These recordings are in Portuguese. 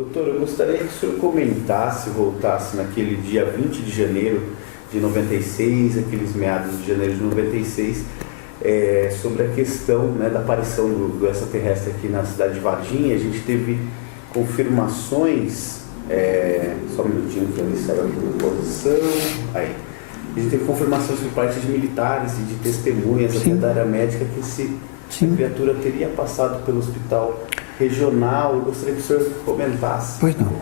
Doutor, eu gostaria que o senhor comentasse, voltasse naquele dia 20 de janeiro de 96, aqueles meados de janeiro de 96, sobre a questão, né, da aparição do extraterrestre aqui na cidade de Varginha. A gente teve confirmações, só um minutinho que ele saiu aqui da posição, aí. A gente teve confirmações por parte de militares e de testemunhas até da área médica que a criatura teria passado pelo hospital regional. Eu gostaria que o senhor comentasse. Pois não.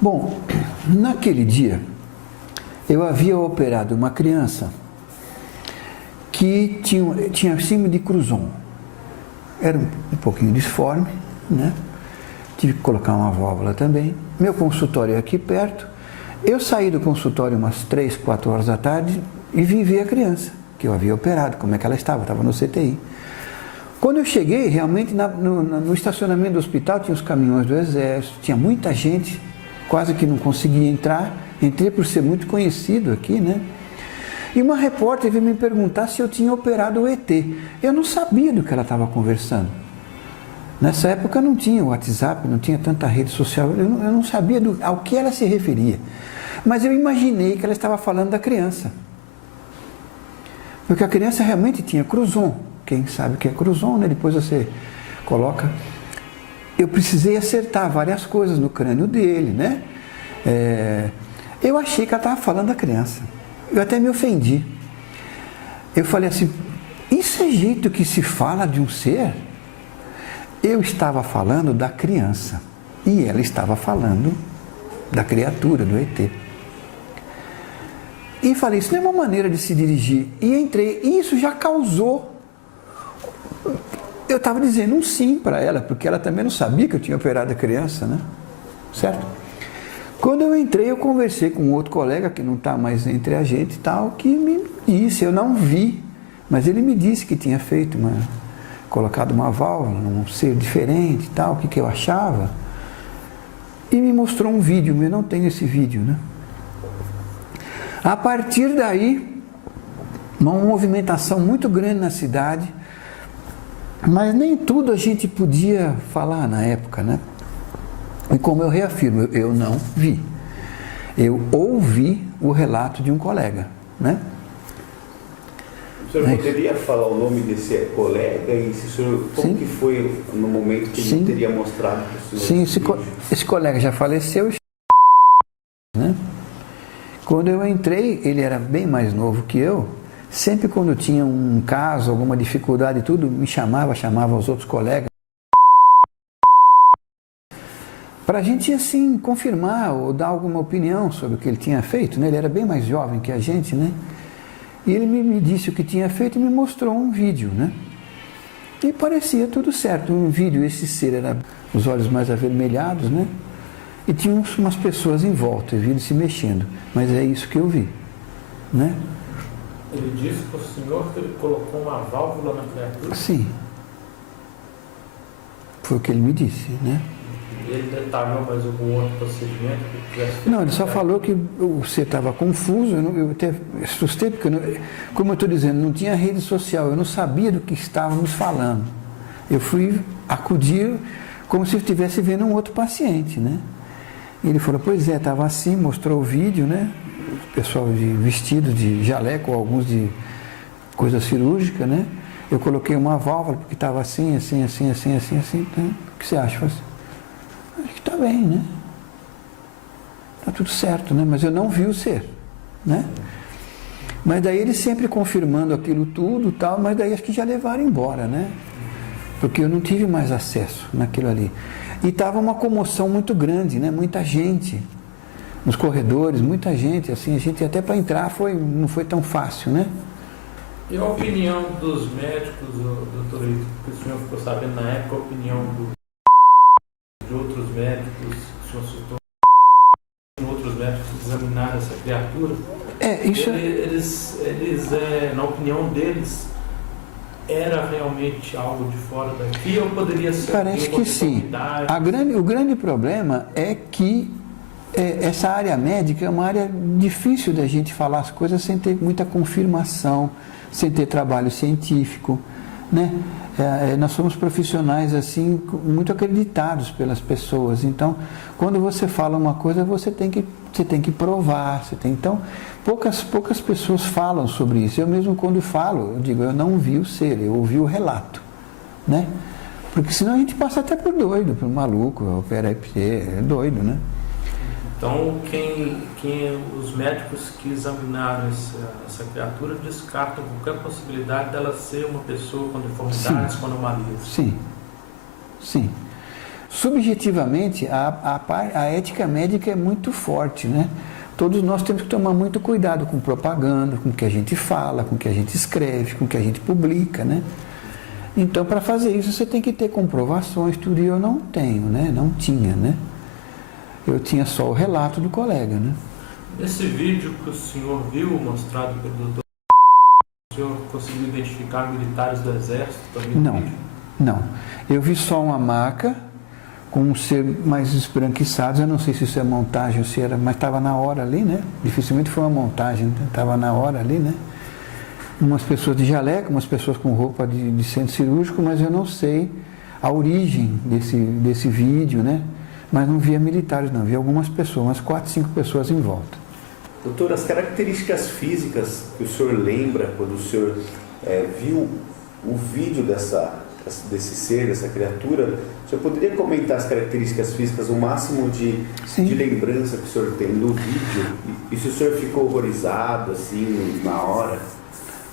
Bom, naquele dia, eu havia operado uma criança que tinha síndrome de Crouzon. Era um pouquinho disforme, né? Tive que colocar uma válvula também. Meu consultório é aqui perto. Eu saí do consultório umas 3, 4 horas da tarde e vim ver a criança, que eu havia operado, como é que ela estava no CTI. Quando eu cheguei, realmente, no estacionamento do hospital, tinha os caminhões do Exército, tinha muita gente, quase que não conseguia entrar. Entrei por ser muito conhecido aqui, né? E uma repórter veio me perguntar se eu tinha operado o ET. Eu não sabia do que ela estava conversando. Nessa época não tinha WhatsApp, não tinha tanta rede social, eu não sabia ao que ela se referia. Mas eu imaginei que ela estava falando da criança. Porque a criança realmente tinha Crouzon. Quem sabe o que é Crouzon, né? Depois você coloca. Eu precisei acertar várias coisas no crânio dele, né? Eu achei que ela estava falando da criança. Eu até me ofendi. Eu falei assim, isso é jeito que se fala de um ser? Eu estava falando da criança e ela estava falando da criatura, do ET. E falei, isso não é uma maneira de se dirigir. E entrei, e isso já causou. Eu estava dizendo um sim para ela, porque ela também não sabia que eu tinha operado a criança, né? Certo? Quando eu entrei, eu conversei com outro colega, que não está mais entre a gente e tal, que me disse, eu não vi, mas ele me disse que tinha feito colocado uma válvula, um ser diferente e tal, o que eu achava. E me mostrou um vídeo, mas eu não tenho esse vídeo, né? A partir daí, uma movimentação muito grande na cidade, mas nem tudo a gente podia falar na época, né? E como eu reafirmo, eu não vi. Eu ouvi o relato de um colega, né? O senhor poderia falar o nome desse colega e se o senhor, como que foi no momento que ele teria mostrado para o senhor? Sim, esse colega já faleceu, né? Quando eu entrei, ele era bem mais novo que eu. Sempre quando tinha um caso, alguma dificuldade e tudo, me chamava os outros colegas. Para a gente, assim, confirmar ou dar alguma opinião sobre o que ele tinha feito, né? Ele era bem mais jovem que a gente, né? E ele me disse o que tinha feito e me mostrou um vídeo, né? E parecia tudo certo. Um vídeo, esse ser era os olhos mais avermelhados, né? E tinha umas pessoas em volta, eu vi ele se mexendo. Mas é isso que eu vi, né? Ele disse para o senhor que ele colocou uma válvula na criatura? Sim. Foi o que ele me disse, né? Ele detalhou mais algum outro procedimento que tivesse feito? Não, ele só falou que você estava confuso, eu até assustei, porque, como eu estou dizendo, não tinha rede social, eu não sabia do que estávamos falando. Eu fui acudir como se eu estivesse vendo um outro paciente, né? E ele falou, pois é, estava assim, mostrou o vídeo, né? O pessoal vestido de jaleco, alguns de coisa cirúrgica, né? Eu coloquei uma válvula, porque estava assim. Né? O que você acha? Eu falei, acho que está bem, né? Está tudo certo, né? Mas eu não vi o ser, né? Mas daí eles sempre confirmando aquilo tudo e tal, mas daí acho que já levaram embora, né? Porque eu não tive mais acesso naquilo ali. E estava uma comoção muito grande, né? Muita gente nos corredores, muita gente, assim, a gente até para entrar não foi tão fácil, né? E a opinião dos médicos, doutor Ito, que o senhor ficou sabendo na época, a opinião de outros médicos, que o senhor citou, outros médicos que examinaram essa criatura, isso... eles na opinião deles, era realmente algo de fora daqui ou poderia ser? Parece que sim. O grande problema é que essa área médica é uma área difícil da gente falar as coisas sem ter muita confirmação, sem ter trabalho científico, né? Nós somos profissionais assim muito acreditados pelas pessoas. Então, quando você fala uma coisa, você tem que provar. Então, poucas pessoas falam sobre isso. Eu mesmo quando falo, eu digo, eu não vi o ser, eu ouvi o relato, né? Porque senão a gente passa até por doido, por maluco, é doido, né? Então, os médicos que examinaram essa criatura descartam qualquer possibilidade dela ser uma pessoa com deformidades, com anomalias. Sim, sim. Subjetivamente, a ética médica é muito forte, né? Todos nós temos que tomar muito cuidado com propaganda, com o que a gente fala, com o que a gente escreve, com o que a gente publica, né? Então, para fazer isso, você tem que ter comprovações, tudo, e eu não tenho, né? Não tinha, né? Eu tinha só o relato do colega, né? Nesse vídeo que o senhor viu, mostrado pelo doutor, o senhor conseguiu identificar militares do Exército também no vídeo? Não. Eu vi só uma maca com um ser mais esbranquiçado. Eu não sei se isso é montagem ou se era, mas estava na hora ali, né? Dificilmente foi uma montagem, estava na hora ali, né? Umas pessoas de jaleco, umas pessoas com roupa de centro cirúrgico, mas eu não sei a origem desse vídeo, né? Mas não via militares, não. Via algumas pessoas, umas 4, 5 pessoas em volta. Doutor, as características físicas que o senhor lembra quando o senhor viu o vídeo desse ser, dessa criatura, o senhor poderia comentar as características físicas, o máximo de lembrança que o senhor tem do vídeo? E se o senhor ficou horrorizado, assim, na hora?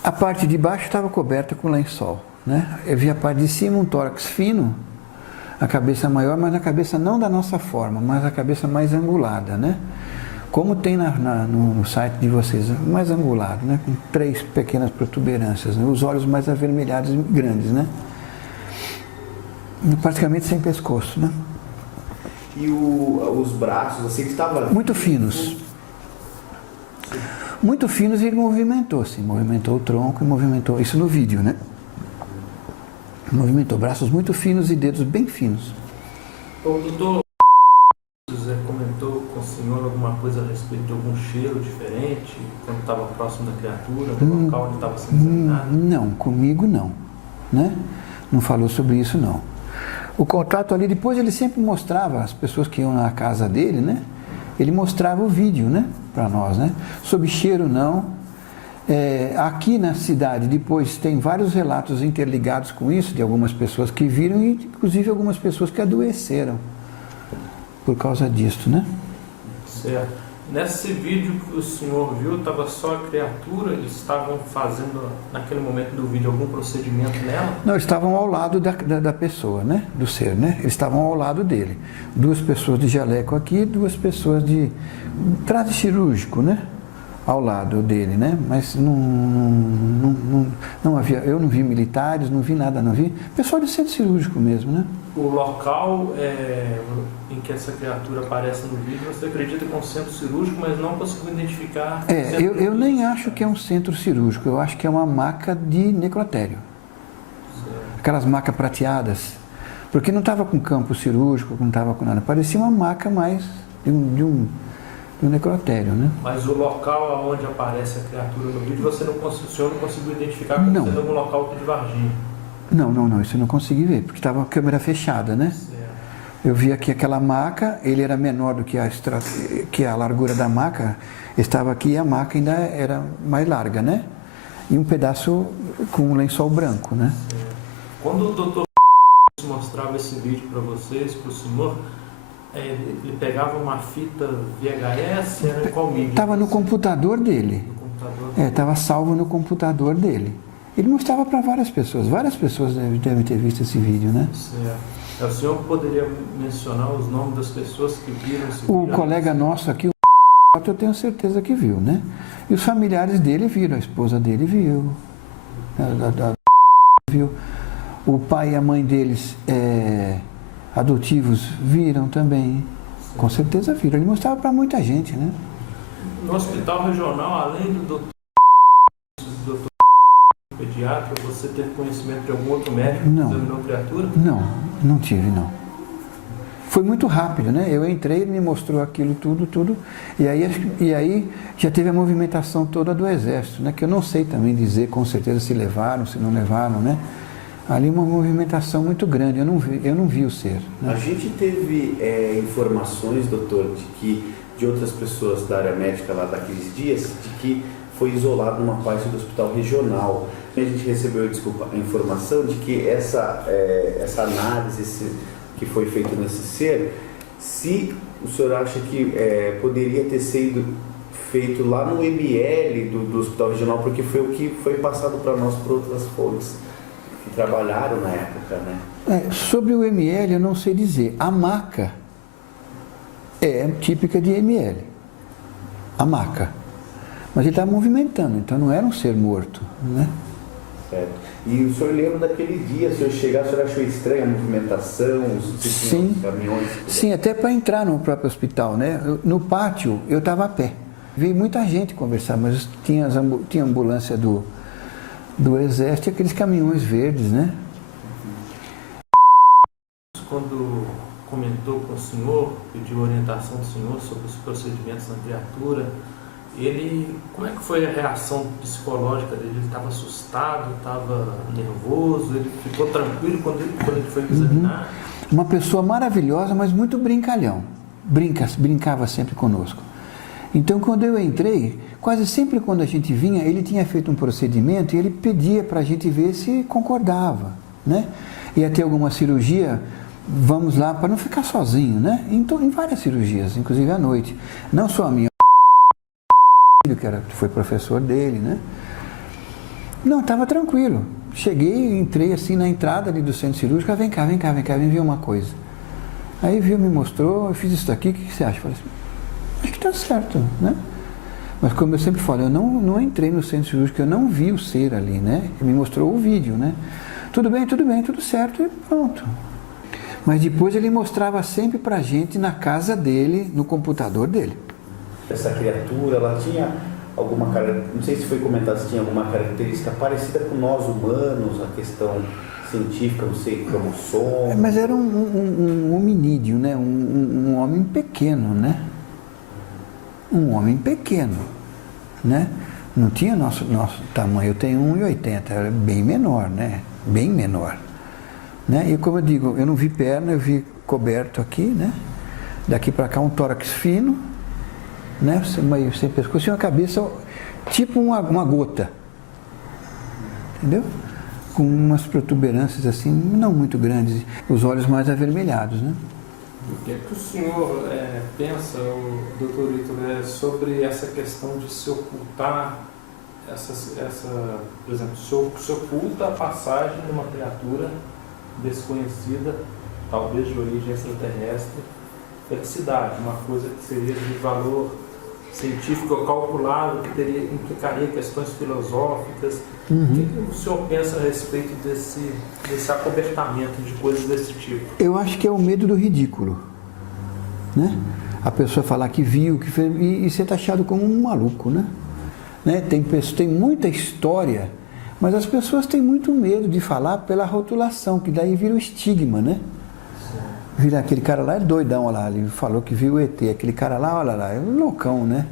A parte de baixo estava coberta com lençol, né? Eu vi a parte de cima um tórax fino, a cabeça maior, mas a cabeça não da nossa forma, mas a cabeça mais angulada, né? Como tem no site de vocês, mais angulado, né? Com 3 pequenas protuberâncias, né? Os olhos mais avermelhados e grandes, né? E praticamente sem pescoço, né? E os braços, assim, que estavam... Muito finos. Muito finos, e ele movimentou, sim. Movimentou o tronco e movimentou, isso no vídeo, né? Movimentou braços muito finos e dedos bem finos. O doutor José comentou com o senhor alguma coisa a respeito de algum cheiro diferente quando estava próximo da criatura, no local onde estava sendo examinado? Não, comigo não, né? Não falou sobre isso, não. O contato ali, depois ele sempre mostrava, as pessoas que iam na casa dele, né? Ele mostrava o vídeo, né? Para nós, né? Sobre cheiro, não. Aqui na cidade, depois, tem vários relatos interligados com isso, de algumas pessoas que viram, e inclusive algumas pessoas que adoeceram por causa disso, né? Certo. Nesse vídeo que o senhor viu, estava só a criatura? Eles estavam fazendo, naquele momento do vídeo, algum procedimento nela? Não, eles estavam ao lado da pessoa, né? Do ser, né? Eles estavam ao lado dele. 2 pessoas de jaleco aqui, 2 pessoas de traje cirúrgico, né? Ao lado dele, né? Mas não havia, eu não vi militares, não vi nada, não vi. Pessoal de centro cirúrgico mesmo, né? O local em que essa criatura aparece no vídeo, você acredita que é um centro cirúrgico, mas não conseguiu identificar... Eu nem acho que é um centro cirúrgico, eu acho que é uma maca de necrotério. Certo. Aquelas macas prateadas. Porque não estava com campo cirúrgico, não estava com nada. Parecia uma maca mais de um necrotério, né? Mas o local onde aparece a criatura no vídeo, o senhor não conseguiu identificar como sendo algum local de Varginha? Não, isso eu não consegui ver, porque estava a câmera fechada, né? Certo. Eu vi aqui aquela maca, ele era menor do que a largura da maca, estava aqui e a maca ainda era mais larga, né? E um pedaço com um lençol branco, né? Certo. Quando o doutor mostrava esse vídeo para vocês, para o senhor, ele pegava uma fita VHS, era em qual mídia? Estava no computador dele. No computador? Estava salvo no computador dele. Ele mostrava para várias pessoas devem ter visto esse vídeo, né? Certo. O senhor poderia mencionar os nomes das pessoas que viram esse vídeo? O colega nosso aqui, eu tenho certeza que viu, né? E os familiares dele viram, a esposa dele viu, viu. O pai e a mãe deles, adotivos, viram também. Sim. Com certeza viram. Ele mostrava para muita gente, né? No hospital regional, além do doutor pediatra, você teve conhecimento de algum outro médico que examinou a criatura? Não tive, não. Foi muito rápido, né? Eu entrei, ele me mostrou aquilo tudo, e aí já teve a movimentação toda do Exército, né? Que eu não sei também dizer com certeza se levaram, se não levaram, né? ali uma movimentação muito grande, eu não vi o ser. Né? A gente teve informações, doutor, de outras pessoas da área médica lá daqueles dias, de que foi isolado numa parte do hospital regional. A gente recebeu, a informação de que essa análise que foi feita nesse ser, se o senhor acha que poderia ter sido feito lá no ML do hospital regional, porque foi o que foi passado para nós por outras fontes que trabalharam na época, né? Sobre o ML eu não sei dizer. A maca é típica de ML. A maca. Mas ele estava movimentando, então não era um ser morto, né? Certo. E o senhor lembra daquele dia, o senhor chegar, o senhor achou estranha a movimentação, os caminhões? Sim, até para entrar no próprio hospital, né? No pátio eu estava a pé. Veio muita gente conversar, mas tinha ambulância do Exército e aqueles caminhões verdes, né? Quando comentou com o senhor, pediu orientação do senhor sobre os procedimentos na viatura, como é que foi a reação psicológica dele? Ele estava assustado, estava nervoso, ele ficou tranquilo quando ele foi examinar? Uma pessoa maravilhosa, mas muito brincalhão. Brincava sempre conosco. Então, quando eu entrei, quase sempre quando a gente vinha, ele tinha feito um procedimento e ele pedia para a gente ver se concordava, né? Ia ter alguma cirurgia, vamos lá, para não ficar sozinho, né? Então, em várias cirurgias, inclusive à noite. Não só a minha, que foi professor dele, né? Não, estava tranquilo. Cheguei, entrei assim na entrada ali do centro cirúrgico, vem cá, vem ver uma coisa. Aí viu, me mostrou, eu fiz isso aqui, o que você acha? Eu falei assim, acho que está certo, né? Mas como eu sempre falo, eu não entrei no centro cirúrgico, eu não vi o ser ali, né? Ele me mostrou o vídeo, né? Tudo bem, tudo certo e pronto. Mas depois ele mostrava sempre pra gente na casa dele, no computador dele. Essa criatura, ela tinha alguma característica, não sei se foi comentado se tinha alguma característica parecida com nós humanos, a questão científica, não sei, cromossomo. Mas era um hominídeo, né? Um homem pequeno, né? Um homem pequeno, né? Não tinha nosso tamanho, eu tenho 1,80, era bem menor, né? Bem menor, né? E como eu digo, eu não vi perna, eu vi coberto aqui, né? Daqui para cá um tórax fino, né? Meio sem pescoço e uma cabeça tipo uma gota, entendeu? Com umas protuberâncias assim, não muito grandes, os olhos mais avermelhados, né? O que é que o senhor pensa, doutor Ítalo, sobre essa questão de se ocultar, por exemplo, se oculta a passagem de uma criatura desconhecida, talvez de origem extraterrestre, felicidade, uma coisa que seria de valor científico calculado, que implicaria questões filosóficas. O que o senhor pensa a respeito desse acobertamento de coisas desse tipo? Eu acho que é o medo do ridículo, né? A pessoa falar que viu, que fez, e ser taxado como um maluco, né? Tem muita história, mas as pessoas têm muito medo de falar pela rotulação, que daí vira o estigma, né? Vira aquele cara lá, é doidão, olha lá, ele falou que viu o ET, aquele cara lá, olha lá, é um loucão, né?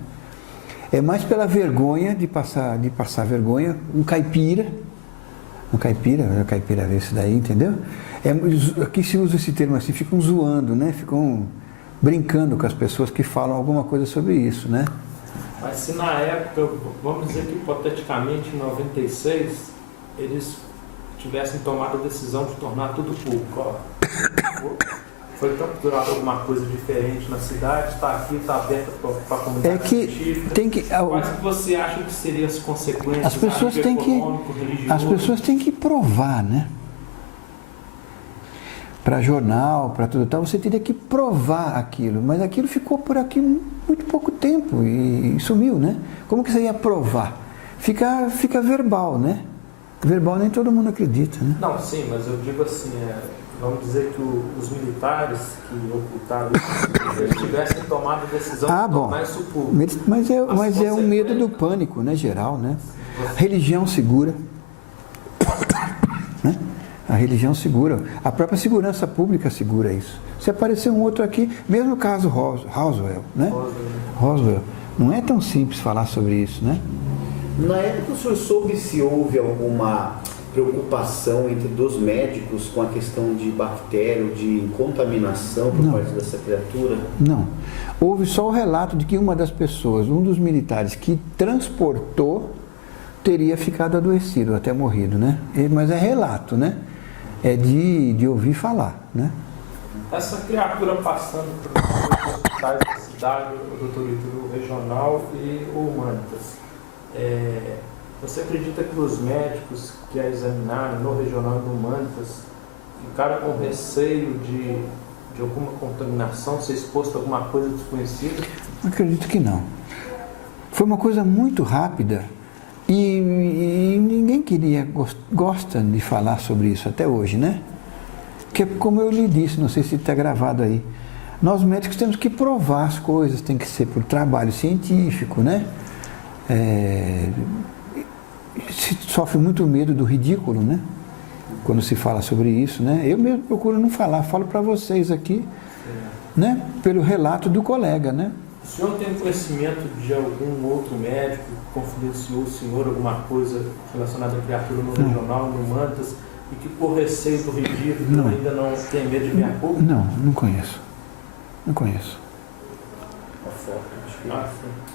É mais pela vergonha, de passar vergonha, um caipira vê isso daí, entendeu? Aqui se usa esse termo assim, ficam zoando, né? Ficam brincando com as pessoas que falam alguma coisa sobre isso, né? Mas se na época, vamos dizer que hipoteticamente em 96, eles tivessem tomado a decisão de tornar tudo público, ó. Foi capturado alguma coisa diferente na cidade, está aqui, está aberta para a comunidade científica. Quais que você acha que seriam as consequências? As pessoas têm que provar, né? Para jornal, para tudo tal, você teria que provar aquilo, mas aquilo ficou por aqui muito pouco tempo e sumiu, né? Como que você ia provar? Fica verbal, né? Verbal nem todo mundo acredita, né? Não, sim, mas eu digo assim, vamos dizer que os militares que ocultaram eles tivessem tomado a decisão de tornar isso público. Mas é um medo do pânico, né, geral, né? Religião segura, né? A religião segura, a própria segurança pública segura isso. Se aparecer um outro aqui, mesmo o caso Roswell, né? Roswell. Não é tão simples falar sobre isso, né? Na época o senhor soube se houve alguma preocupação entre dos médicos com a questão de bactéria, de contaminação por parte dessa criatura? Não. Houve só o relato de que uma das pessoas, um dos militares que transportou, teria ficado adoecido, até morrido, né? Mas é relato, né? É de ouvir falar, né? Essa criatura passando por os hospitais da cidade, o doutor Ítalo, regional e o Humanitas, você acredita que os médicos que a examinaram no regional e no Humanitas ficaram com receio de alguma contaminação, ser exposto a alguma coisa desconhecida? Acredito que não. Foi uma coisa muito rápida e ninguém gosta de falar sobre isso até hoje, né? Porque, como eu lhe disse, não sei se está gravado aí, nós médicos temos que provar as coisas, tem que ser por trabalho científico, né? Se sofre muito medo do ridículo, né? Quando se fala sobre isso, né? Eu mesmo procuro não falar, falo para vocês aqui, né? Pelo relato do colega, né? O senhor tem conhecimento de algum outro médico que confidenciou o senhor alguma coisa relacionada à criatura no regional, no Humanitas, e que por receio do ridículo ainda não tem medo de vir a público? Não conheço. Não conheço.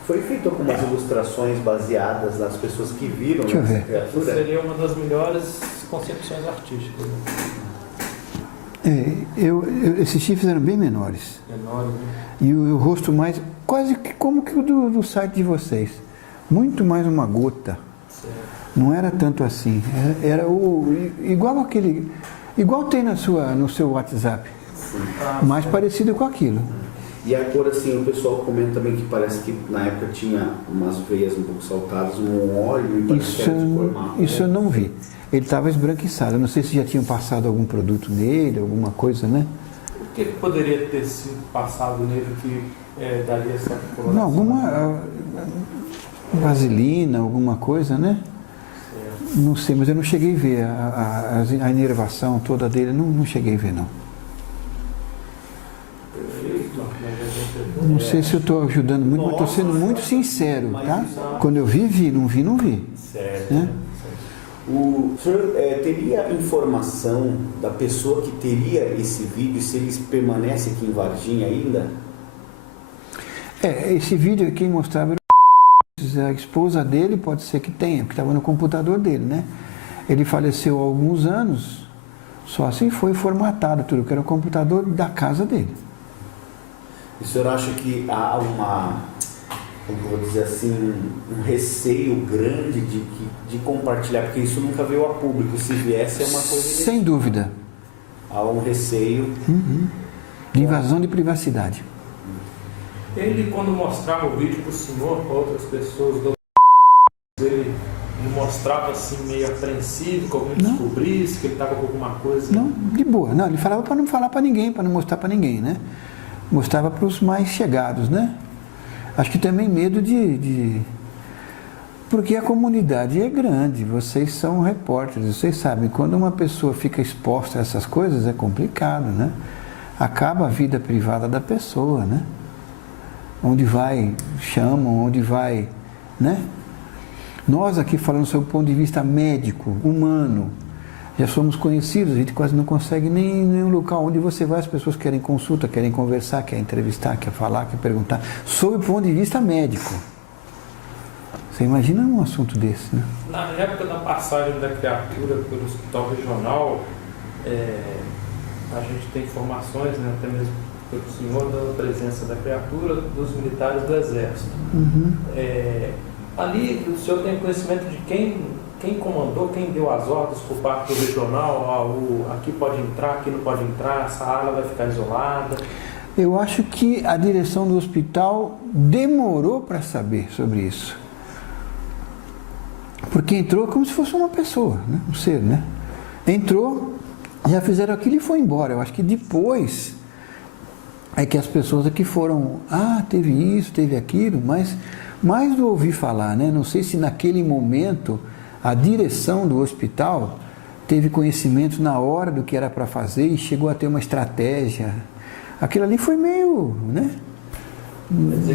Foi feito algumas ilustrações baseadas nas pessoas que viram essa criatura? Seria uma das melhores concepções artísticas. Esses chifres eram bem menores. Menores, né? E o rosto mais, quase que como que o do site de vocês. Muito mais uma gota. Certo. Não era tanto assim. Era igual tem no seu WhatsApp. Mais parecido com aquilo. E a cor, assim, o pessoal comenta também que parece que na época tinha umas veias um pouco saltadas, um óleo e parece que era de cor marrom. Isso eu não vi. Ele estava esbranquiçado. Eu não sei se já tinham passado algum produto nele, alguma coisa, né? O que poderia ter sido passado nele que daria essa coloração? Não, alguma vaselina, alguma coisa, né? Certo. Não sei, mas eu não cheguei a ver a inervação toda dele, não cheguei a ver, não. Não sei se eu estou ajudando muito, mas estou sendo muito sincero, tá? Quando eu vi, não vi. Certo. Né? O senhor teria informação da pessoa que teria esse vídeo, se ele permanece aqui em Varginha ainda? Esse vídeo quem mostrava era a esposa dele, pode ser que tenha, porque estava no computador dele, né? Ele faleceu há alguns anos, só assim foi formatado tudo, que era o computador da casa dele. O senhor acha que há como eu vou dizer assim, um receio grande de compartilhar, porque isso nunca veio a público, se viesse é uma coisa... Sem dúvida. Há um receio... De invasão de privacidade. Ele, quando mostrava o vídeo para o senhor, para outras pessoas, ele mostrava assim meio apreensivo, que alguém descobrisse que ele estava com alguma coisa... Não, de boa. Não, ele falava para não falar para ninguém, para não mostrar para ninguém, né? Mostrava para os mais chegados, né? Acho que também medo porque a comunidade é grande, vocês são repórteres, vocês sabem, quando uma pessoa fica exposta a essas coisas é complicado, né? Acaba a vida privada da pessoa, né? Onde vai, chamam, onde vai, né? Nós aqui falando sobre o ponto de vista médico, humano, já somos conhecidos, a gente quase não consegue nem um local onde você vai, as pessoas querem consulta, querem conversar, querem entrevistar, querem falar, querem perguntar, sob o ponto de vista médico. Você imagina um assunto desse, né? Na época da passagem da criatura pelo hospital regional, a gente tem informações, né, até mesmo pelo senhor, da presença da criatura dos militares do Exército. Ali o senhor tem conhecimento de quem comandou, quem deu as ordens por parte do regional, aqui pode entrar, aqui não pode entrar, essa ala vai ficar isolada? Eu acho que a direção do hospital demorou para saber sobre isso. Porque entrou como se fosse uma pessoa, né? Um ser, né? Entrou, já fizeram aquilo e foi embora. Eu acho que depois é que as pessoas aqui foram, teve isso, teve aquilo, mas mais do ouvir falar, né? Não sei se naquele momento a direção do hospital teve conhecimento na hora do que era para fazer e chegou a ter uma estratégia. Aquilo ali foi meio, né?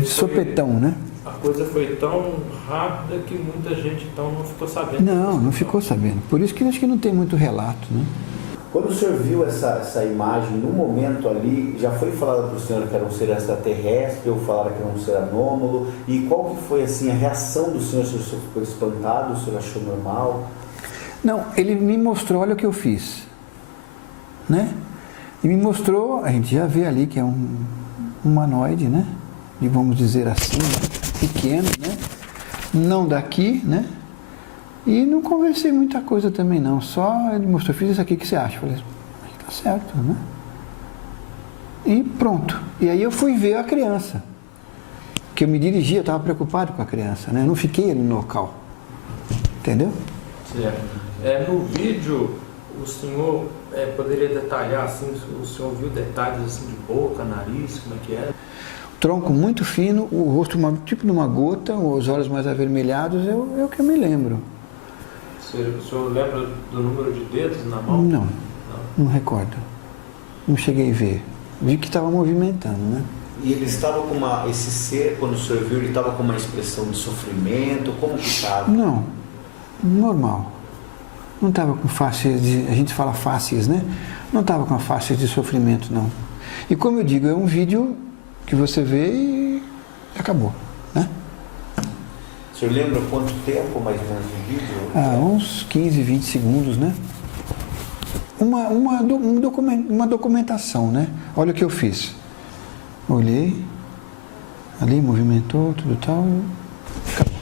Sopetão, né? a coisa foi tão rápida que muita gente então não ficou sabendo. Não ficou sabendo. Por isso que acho que não tem muito relato, né? Quando o senhor viu essa imagem, no momento ali, já foi falado para o senhor que era um ser extraterrestre ou falaram que era um ser anômalo? E qual que foi assim, a reação do senhor? O senhor ficou espantado? O senhor achou normal? Não, ele me mostrou, olha o que eu fiz. Né? E me mostrou, a gente já vê ali que é um humanoide, né? E vamos dizer assim, pequeno, né? Não daqui, né? E não conversei muita coisa também não, só ele mostrou, fiz isso aqui, o que você acha? Eu falei, tá certo, né? E pronto. E aí eu fui ver a criança, que eu me dirigia, eu estava preocupado com a criança, né? Eu não fiquei ali no local, entendeu? Certo. No vídeo, o senhor poderia detalhar, assim, o senhor viu detalhes assim de boca, nariz, como é que é? Tronco muito fino, o rosto tipo de uma gota, os olhos mais avermelhados, é o que eu me lembro. O senhor lembra do número de dedos na mão? Não recordo. Não cheguei a ver. Vi que estava movimentando, né? E ele estava com esse ser, quando o senhor viu, ele estava com uma expressão de sofrimento, como que estava? Não, normal. Não estava com faces a gente fala faces, né? Não estava com faces de sofrimento, não. E como eu digo, é um vídeo que você vê e acabou, né? O senhor lembra quanto tempo mais ou menos de vídeo? Uns 15, 20 segundos, né? Uma documentação, né? Olha o que eu fiz. Olhei, ali movimentou, tudo tal, e acabou.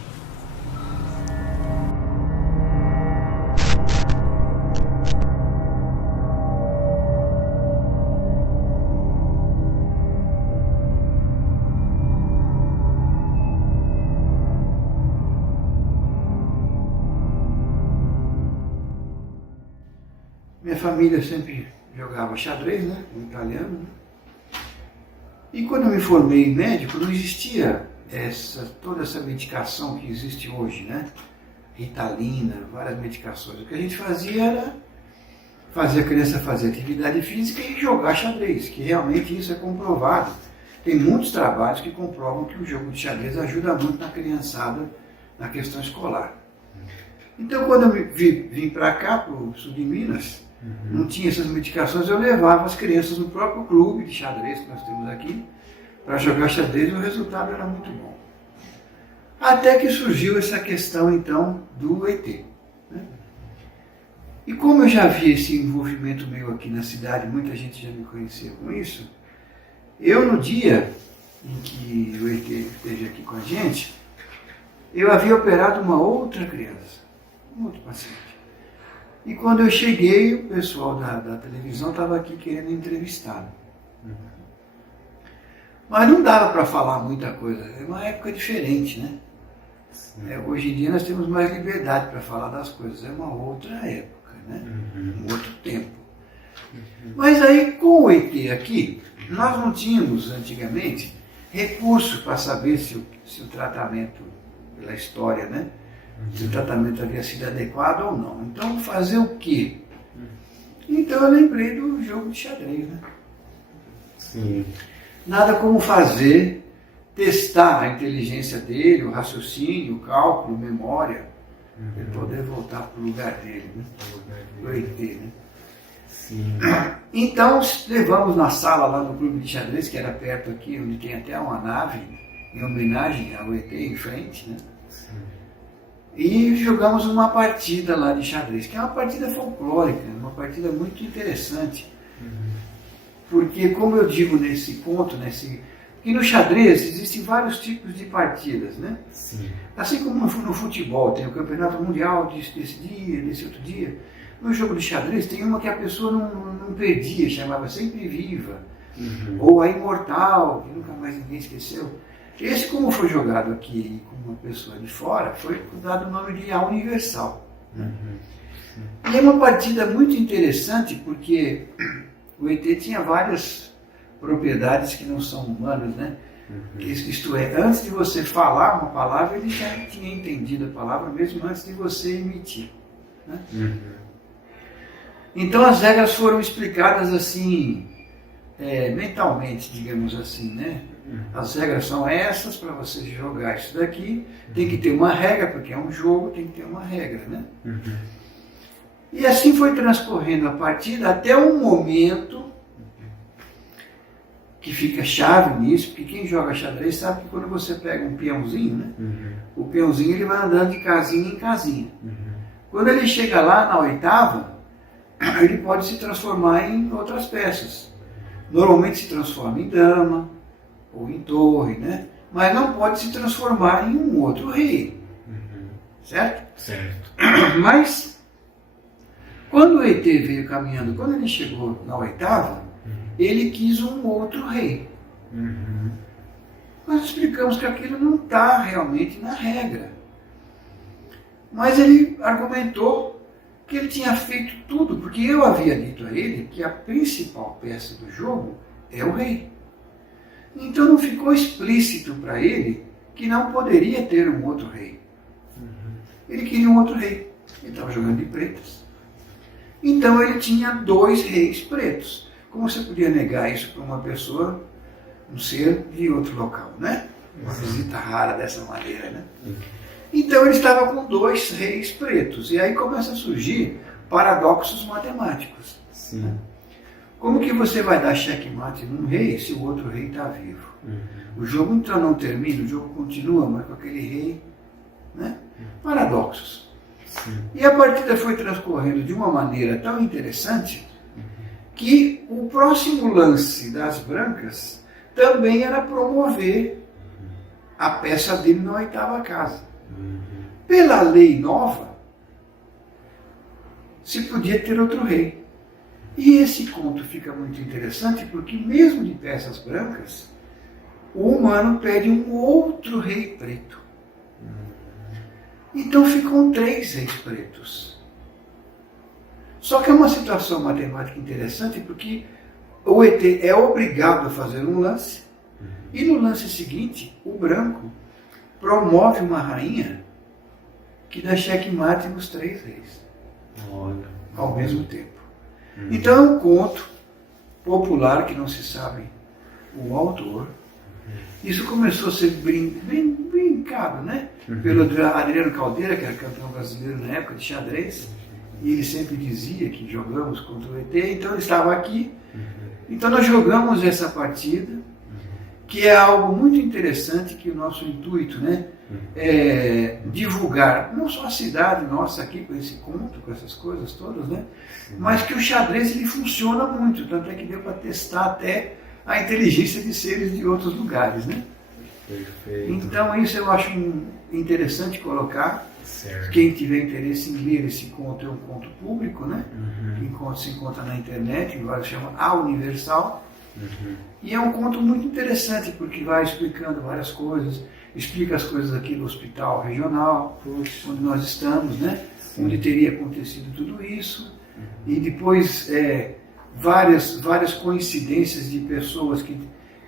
Minha família sempre jogava xadrez, né? Em italiano. Né? E quando eu me formei médico, não existia toda essa medicação que existe hoje, né? Ritalina, várias medicações. O que a gente fazia era fazer a criança fazer atividade física e jogar xadrez, que realmente isso é comprovado. Tem muitos trabalhos que comprovam que o jogo de xadrez ajuda muito na criançada na questão escolar. Então, quando eu vim para cá, para o sul de Minas, não tinha essas medicações, eu levava as crianças no próprio clube de xadrez que nós temos aqui, para jogar xadrez, e o resultado era muito bom. Até que surgiu essa questão, então, do ET. Né? E como eu já vi esse envolvimento meu aqui na cidade, muita gente já me conhecia com isso, eu no dia em que o ET esteve aqui com a gente, eu havia operado uma outra criança, um outro paciente. E quando eu cheguei, o pessoal da televisão estava aqui querendo entrevistá-lo. Mas não dava para falar muita coisa, é uma época diferente, né? Hoje em dia nós temos mais liberdade para falar das coisas, é uma outra época, né? Um outro tempo. Mas aí com o ET aqui, nós não tínhamos antigamente recurso para saber se o tratamento, pela história, né? Se o tratamento havia sido adequado ou não. Então, fazer o quê? Então, eu lembrei do jogo de xadrez, né? Sim. Nada como testar a inteligência dele, o raciocínio, o cálculo, memória, para ele poder voltar para o lugar dele, né? O ET, né? Sim. Então, levamos na sala lá no clube de xadrez, que era perto aqui, onde tem até uma nave, em homenagem ao ET em frente, né? Sim. E jogamos uma partida lá de xadrez, que é uma partida folclórica, uma partida muito interessante. Porque, como eu digo nesse ponto, que no xadrez existem vários tipos de partidas, né? Sim. Assim como no futebol, tem o campeonato mundial desse dia, desse outro dia. No jogo de xadrez tem uma que a pessoa não perdia, chamava Sempre Viva, ou a Imortal, que nunca mais ninguém esqueceu. Esse, como foi jogado aqui com uma pessoa de fora, foi dado o nome de A Universal. E é uma partida muito interessante porque o ET tinha várias propriedades que não são humanas, né? Isto é, antes de você falar uma palavra, ele já tinha entendido a palavra, mesmo antes de você emitir. Né? Então as regras foram explicadas assim, mentalmente, digamos assim, né? As regras são essas, para você jogar isso daqui, tem que ter uma regra, porque é um jogo, tem que ter uma regra, né? E assim foi transcorrendo a partida até um momento que fica chave nisso, porque quem joga xadrez sabe que quando você pega um peãozinho, né? O peãozinho ele vai andando de casinha em casinha. Quando ele chega lá na oitava, ele pode se transformar em outras peças. Normalmente se transforma em dama ou em torre, né? Mas não pode se transformar em um outro rei. Certo? Certo. Mas, quando o ET veio caminhando, quando ele chegou na oitava, ele quis um outro rei. Nós explicamos que aquilo não está realmente na regra. Mas ele argumentou que ele tinha feito tudo, porque eu havia dito a ele que a principal peça do jogo é o rei. Então não ficou explícito para ele que não poderia ter um outro rei. Ele queria um outro rei. Ele estava jogando de pretas. Então ele tinha 2 reis pretos. Como você podia negar isso para uma pessoa, um ser de outro local, né? Uma visita rara dessa maneira, né? Então ele estava com 2 reis pretos. E aí começa a surgir paradoxos matemáticos. Sim. Como que você vai dar checkmate num rei se o outro rei está vivo? O jogo então não termina, o jogo continua, mas com aquele rei, né? Paradoxos. Sim. E a partida foi transcorrendo de uma maneira tão interessante que o próximo lance das brancas também era promover a peça dele na oitava casa. Pela lei nova, se podia ter outro rei. E esse conto fica muito interessante porque mesmo de peças brancas, o humano pede um outro rei preto. Então ficam 3 reis pretos. Só que é uma situação matemática interessante porque o ET é obrigado a fazer um lance e no lance seguinte, o branco promove uma rainha que dá checkmate nos 3 reis. Ao mesmo tempo. Então é um conto popular que não se sabe o autor. Isso começou a ser brincado, né? Pelo Adriano Caldeira, que era campeão brasileiro na época de xadrez. E ele sempre dizia que jogamos contra o ET, então ele estava aqui. Então nós jogamos essa partida, que é algo muito interessante, que o nosso intuito, né, é divulgar, não só a cidade nossa aqui com esse conto, com essas coisas todas, né, mas que o xadrez ele funciona muito, tanto é que deu para testar até a inteligência de seres de outros lugares, né? Perfeito. Então isso eu acho interessante colocar. Certo. Quem tiver interesse em ler esse conto, é um conto público, né? Que se encontra na internet, agora chama A Universal. E é um conto muito interessante, porque vai explicando várias coisas, explica as coisas aqui do hospital regional, onde nós estamos, né? Onde teria acontecido tudo isso. E depois várias coincidências de pessoas que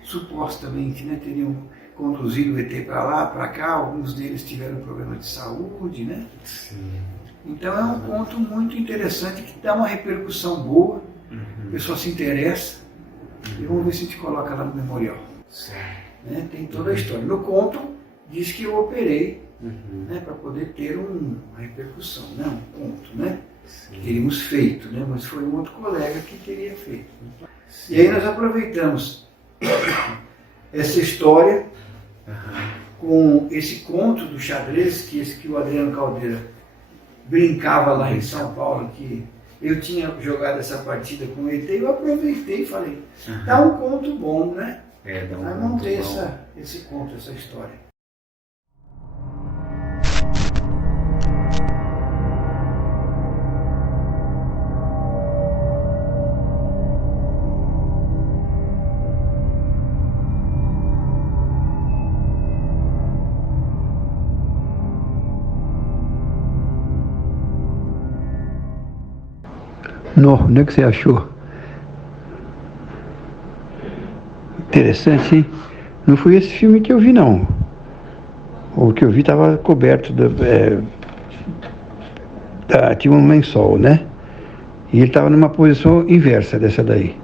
supostamente, né, teriam conduzido o ET para lá, para cá, alguns deles tiveram problema de saúde, né? Sim. Então é um conto muito interessante que dá uma repercussão boa, a pessoa se interessa, e vamos ver se a gente coloca lá no memorial. Certo. Né? Tem toda a história. No conto diz que eu operei, né, para poder ter uma repercussão, né? Um conto, né? Que teríamos feito, né? Mas foi um outro colega que teria feito. E aí nós aproveitamos essa história com esse conto do xadrez que o Adriano Caldeira brincava lá em São Paulo, que eu tinha jogado essa partida com o ET, eu aproveitei e falei, dá um conto bom, né? Dá um Aí conto montei bom. esse conto, essa história. Não, o que você achou? Interessante, hein? Não foi esse filme que eu vi, não. O que eu vi estava coberto, tinha um lençol, né? E ele estava numa posição inversa dessa daí.